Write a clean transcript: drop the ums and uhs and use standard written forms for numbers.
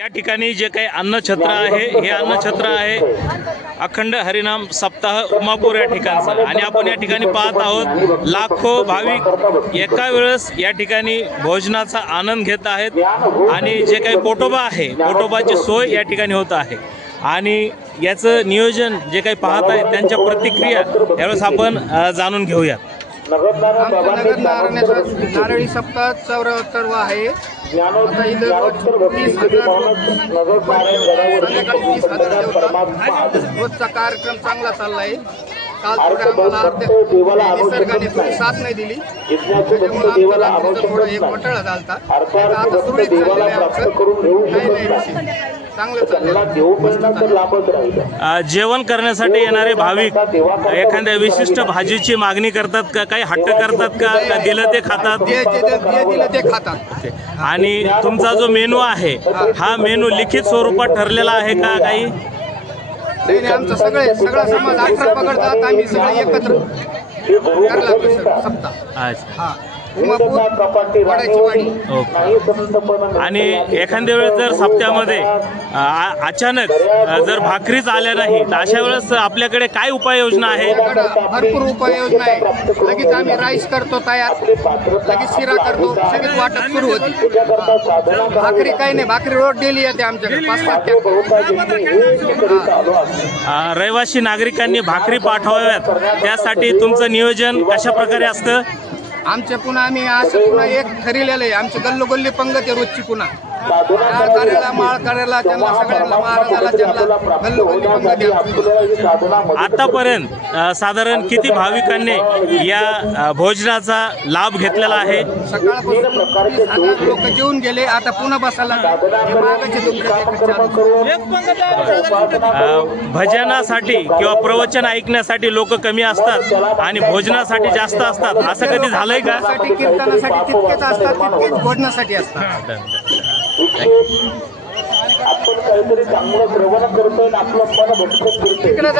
या ठिकाणी जे काही अन्नछत्र आहे हे अन्नछत्र आहे अखंड हरिनाम सप्ताह उमापूर या ठिकाणचं आणि आपण या ठिकाणी पाहत आहोत लाखो भाविक एका वेळेस या ठिकाणी भोजनाचा आनंद घेत आहेत आणि जे काही पोटोबा आहे पोटोबाची सोय या ठिकाणी होत आहे आणि याचं नियोजन जे काही पाहत आहेत त्यांच्या प्रतिक्रिया यावेळेस आपण जाणून घेऊया। नारळी सप्ताह 74 आहे। आता इथं रोजचा कार्यक्रम चांगला चालला आहे। काल थोडा आम्हाला निसर्गाने थोडी साथ नाही दिली त्याच्यामुळे आमचा थोडा एक घोटाळा झाला। आता सुरळीत चाललेलं आहे आमचं, काही नाही विषय, चांगलं चाललं। जेवण करण्यासाठी येणारे भाविक एखाद्या विशिष्ट भाजीची मागणी करतात का, काही हट्ट करतात का दिलं ते खातात? दिलं ते खातात। आणि तुमचा जो मेनू आहे हा मेनू लिखित स्वरूपात ठरलेला आहे का काही? नाही, आमचं सगळा समाज 18 पकडतात, आम्ही सगळे एकत्र करला सप्ताह। अच्छा आणि एखाद्या वेळेस जर सप्त्यामध्ये अचानक जर भाकरीच आल्या नाही तर अशा वेळेस आपल्याकडे काय उपाययोजना आहे? भरपूर उपाययोजना आहे। लगेच आम्ही राईस करतो तयार, लगेच शिरा करतो, सगळी वाटप सुरू होती। भाकरी काही नाही, भाकरी रोज डेली येते आमच्याकडे 5-5 रहिवासी नागरिकांनी भाकरी पाठवाव्यात त्यासाठी तुमचं नियोजन कशा प्रकारे असतं? आमच्या पुन्हा आम्ही असं पुन्हा एक ठरलेलं आहे, आमची गल्लोगल्ली पंगत आहे रोजची पुन्हा कार्याला माळ करायला त्यांना सगळ्यांना महाराजाला त्यांना गल्लोगल्ली पंगत आहे। आतापर्यंत साधारण किती भाविकांनी या भोजनाचा लाभ घेतलेला आहे? सकाळपासून 20,000 लोक जेवून गेले, आता पुन्हा बसायला भजनासाठी किंवा प्रवचन ऐकण्यासाठी लोक कमी असतात आणि भोजनासाठी जास्त असतात, असं कधी झालंय का? कीर्तनासाठी तितकेच असतात, तितकेच भोजनासाठी असतात। आपण काहीतरी चांगलं श्रवण करतोय, आपलं मन भटकत फिरतोय। तिकडे